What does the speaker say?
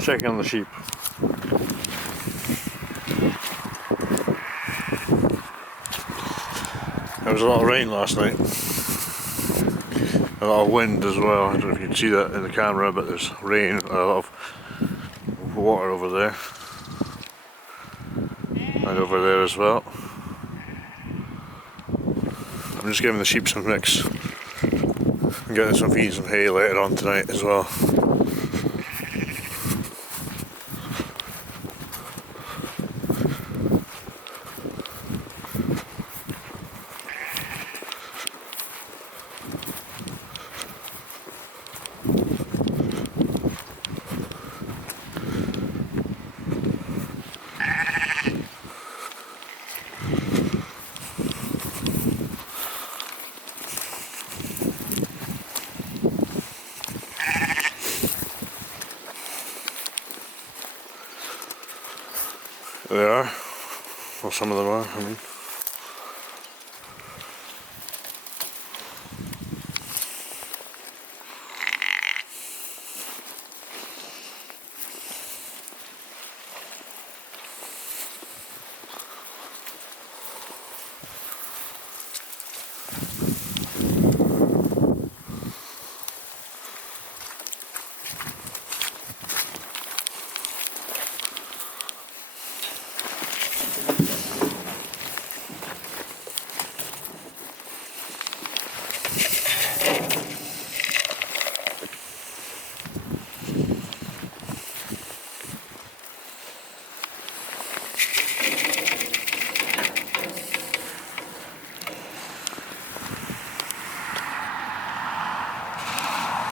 Checking on the sheep. There was a lot of rain last night. A lot of wind as well. I don't know if you can see that in the camera, but there's rain, a lot of water over there. And over there as well. I'm just giving the sheep some mix. I'm getting some feed, some hay later on tonight as well. They are. Well, some of them are, I mean.